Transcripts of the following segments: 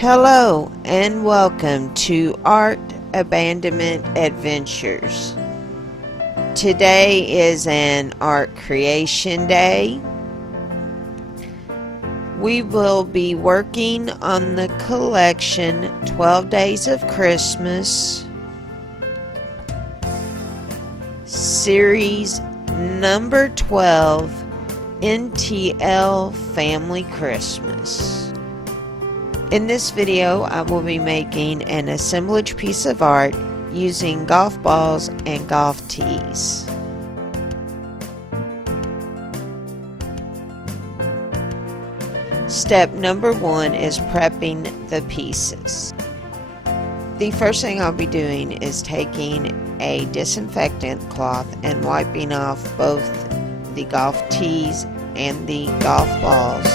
Hello and welcome to Art Abandonment Adventures. Today is an art creation day. We will be working on the collection 12 Days of Christmas, series number 12, NTL Family Christmas. In this video, I will be making an assemblage piece of art using golf balls and golf tees. Step number 1 is prepping the pieces. The first thing I'll be doing is taking a disinfectant cloth and wiping off both the golf tees and the golf balls.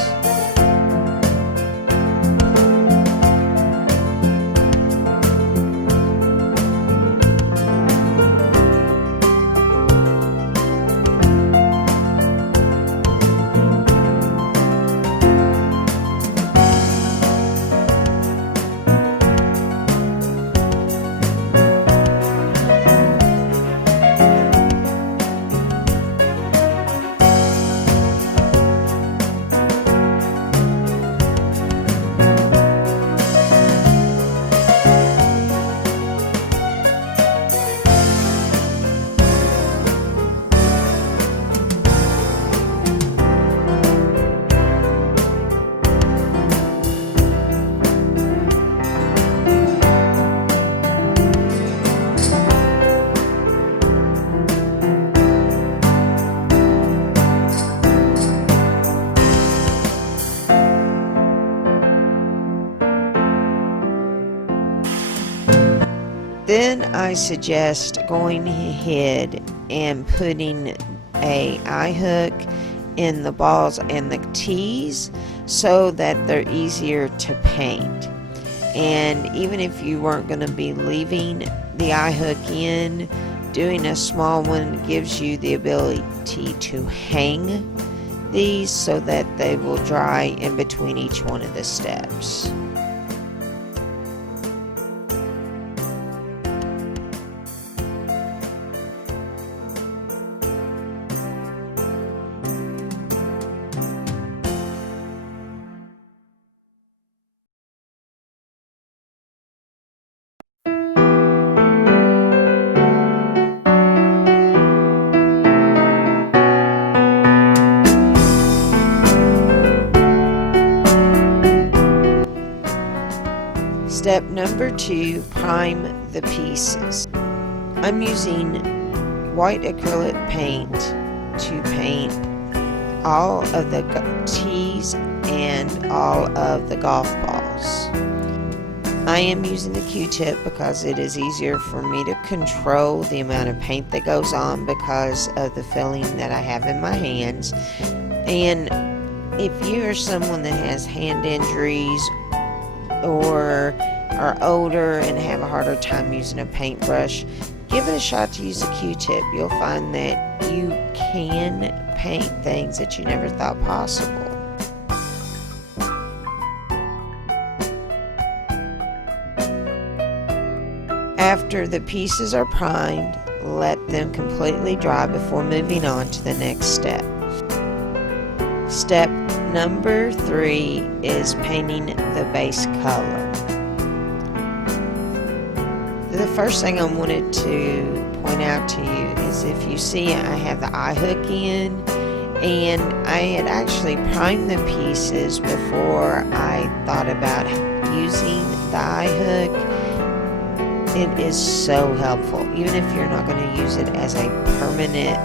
Then I suggest going ahead and putting a eye hook in the balls and the tees so that they're easier to paint. And even if you weren't going to be leaving the eye hook in, doing a small one gives you the ability to hang these so that they will dry in between each one of the steps. Step number 2, prime the pieces. I'm using white acrylic paint to paint all of the tees and all of the golf balls. I am using the Q-tip because it is easier for me to control the amount of paint that goes on because of the feeling that I have in my hands. And if you are someone that has hand injuries or are older and have a harder time using a paintbrush, give it a shot to use a Q-tip. You'll find that you can paint things that you never thought possible. After the pieces are primed, let them completely dry before moving on to the next step. Step number 3 is painting the base color. The first thing I wanted to point out to you is if you see I have the eye hook in, and I had actually primed the pieces before I thought about using the eye hook. It is so helpful. Even if you're not going to use it as a permanent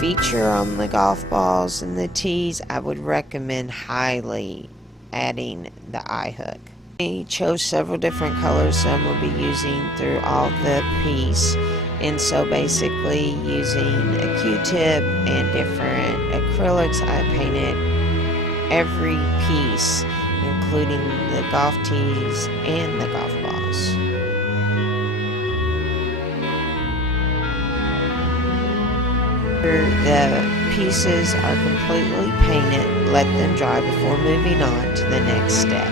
feature on the golf balls and the tees, I would recommend highly adding the eye hook. I chose several different colors that I'm going to be using throughout the piece, and so basically using a Q-tip and different acrylics, I painted every piece, including the golf tees and the golf balls. After the pieces are completely painted, let them dry before moving on to the next step.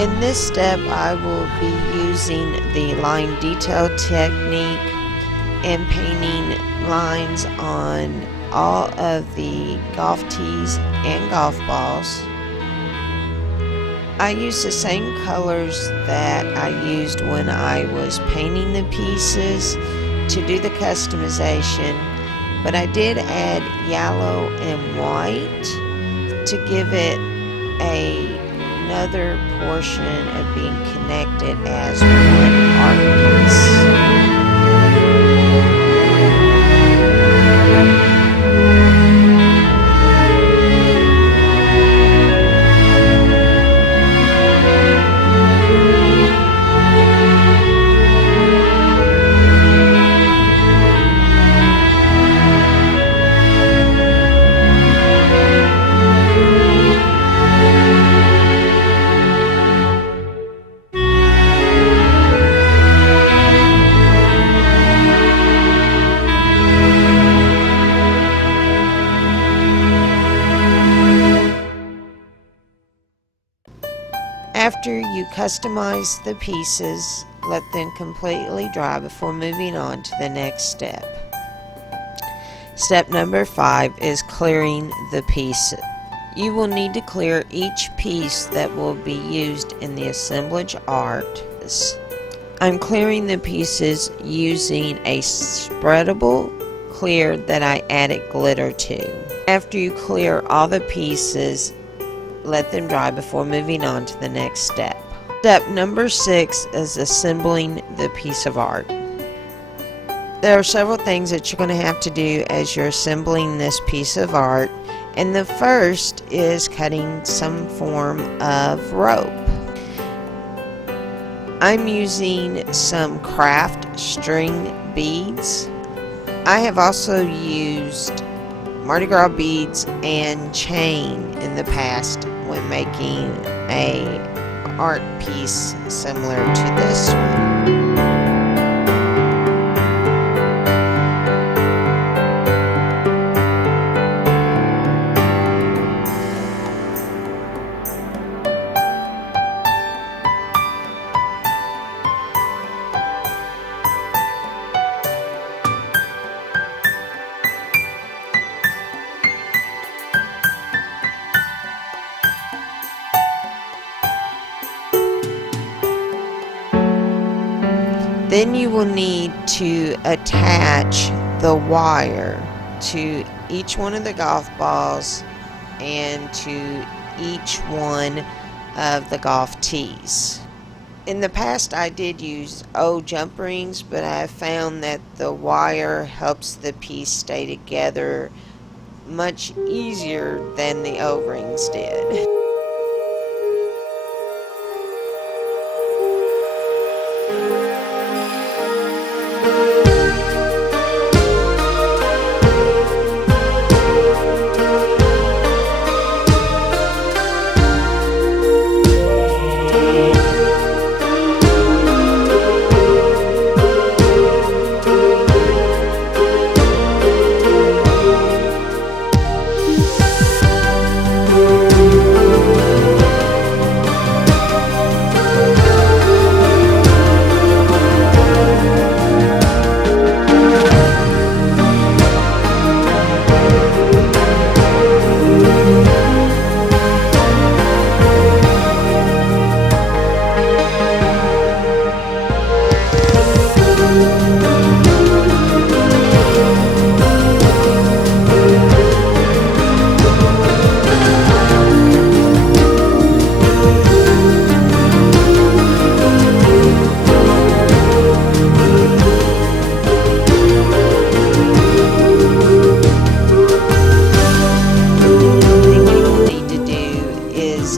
In this step, I will be using the line detail technique and painting lines on all of the golf tees and golf balls. I use the same colors that I used when I was painting the pieces to do the customization, but I did add yellow and white to give it another portion of being connected as one art piece. After you customize the pieces, let them completely dry before moving on to the next step. Step number 5 is clearing the pieces. You will need to clear each piece that will be used in the assemblage art. I'm clearing the pieces using a spreadable clear that I added glitter to. After you clear all the pieces, let them dry before moving on to the next step. Step number 6 is assembling the piece of art. There are several things that you're going to have to do as you're assembling this piece of art, and the first is cutting some form of rope. I'm using some craft string beads. I have also used Mardi Gras beads and chain in the past when making a art piece similar to this one. Then you will need to attach the wire to each one of the golf balls and to each one of the golf tees. In the past I did use jump rings, but I found that the wire helps the piece stay together much easier than the O-rings did.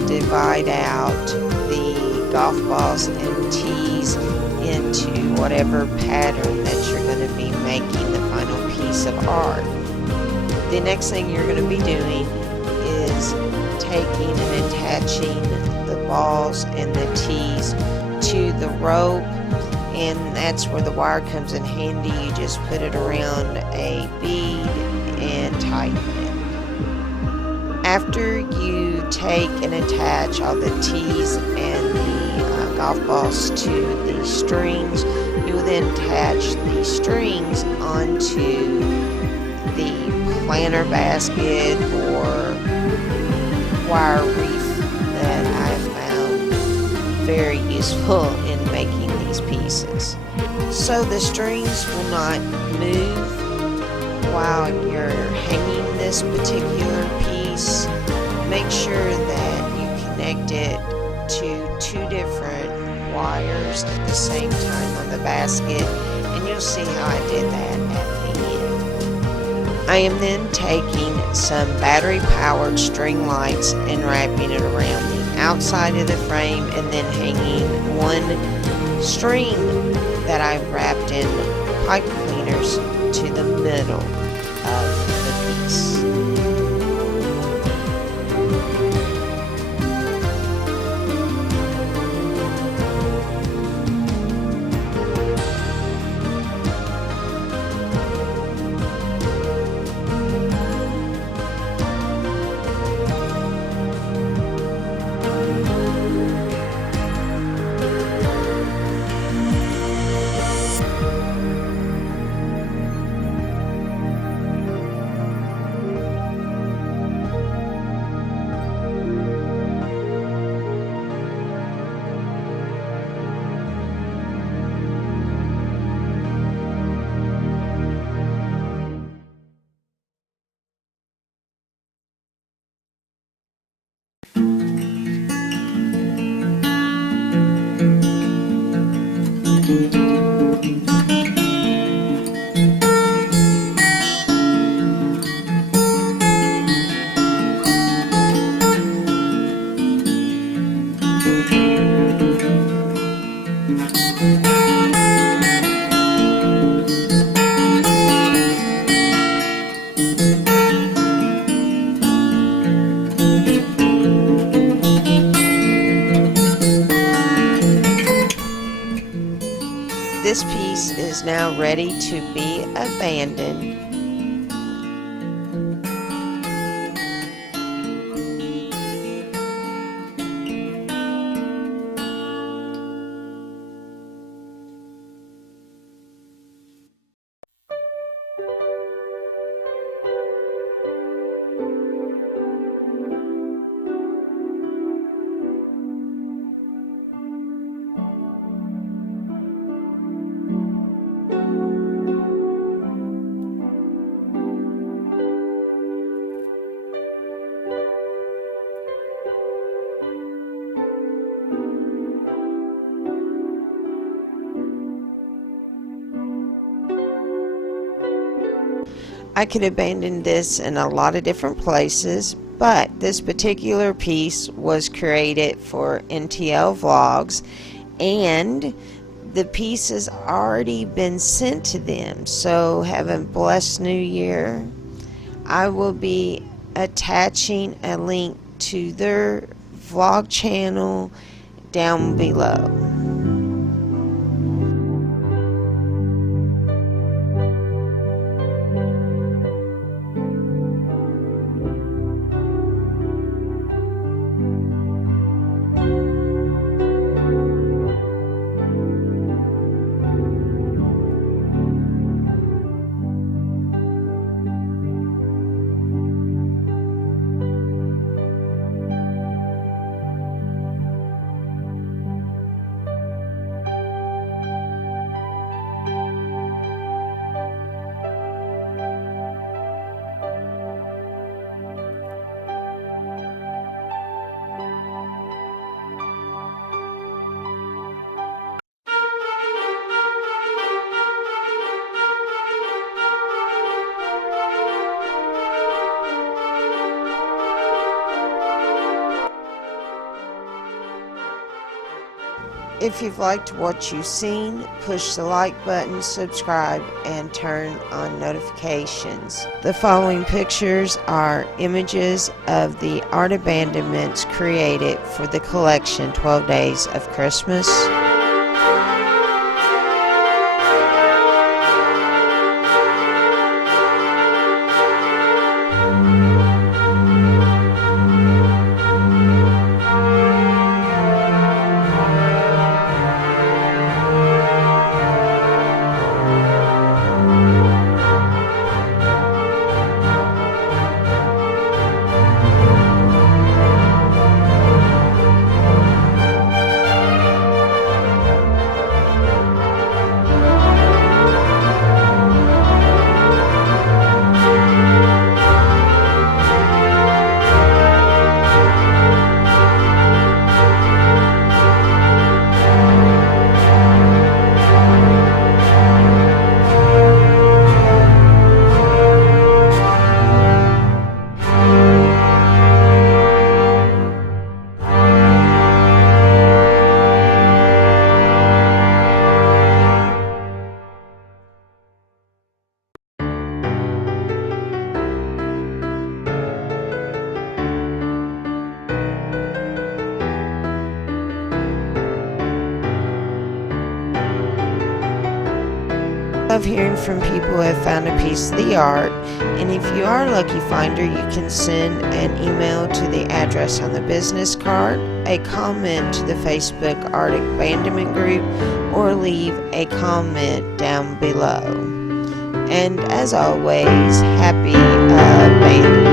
Divide out the golf balls and tees into whatever pattern that you're going to be making the final piece of art. The next thing you're going to be doing is taking and attaching the balls and the tees to the rope, and that's where the wire comes in handy. You just put it around a bead and tighten it. After you take and attach all the tees and the golf balls to the strings. You will then attach the strings onto the planter basket or wire wreath that I found very useful in making these pieces. So the strings will not move while you're hanging this particular piece. Make sure that you connect it to 2 different wires at the same time on the basket, and you'll see how I did that at the end. I am then taking some battery powered string lights and wrapping it around the outside of the frame, and then hanging one string that I wrapped in pipe cleaners to the middle of the piece. This piece is now ready to be abandoned. I could abandon this in a lot of different places, but this particular piece was created for NTL vlogs, and the piece has already been sent to them. So have a blessed new year. I will be attaching a link to their vlog channel down below. If you've liked what you've seen, push the like button, subscribe, and turn on notifications. The following pictures are images of the art abandonments created for the collection 12 Days of Christmas. love hearing from people who have found a piece of the art, and if you are a lucky finder, you can send an email to the address on the business card, a comment to the Facebook Art Abandonment group, or leave a comment down below. And as always, happy abandonment.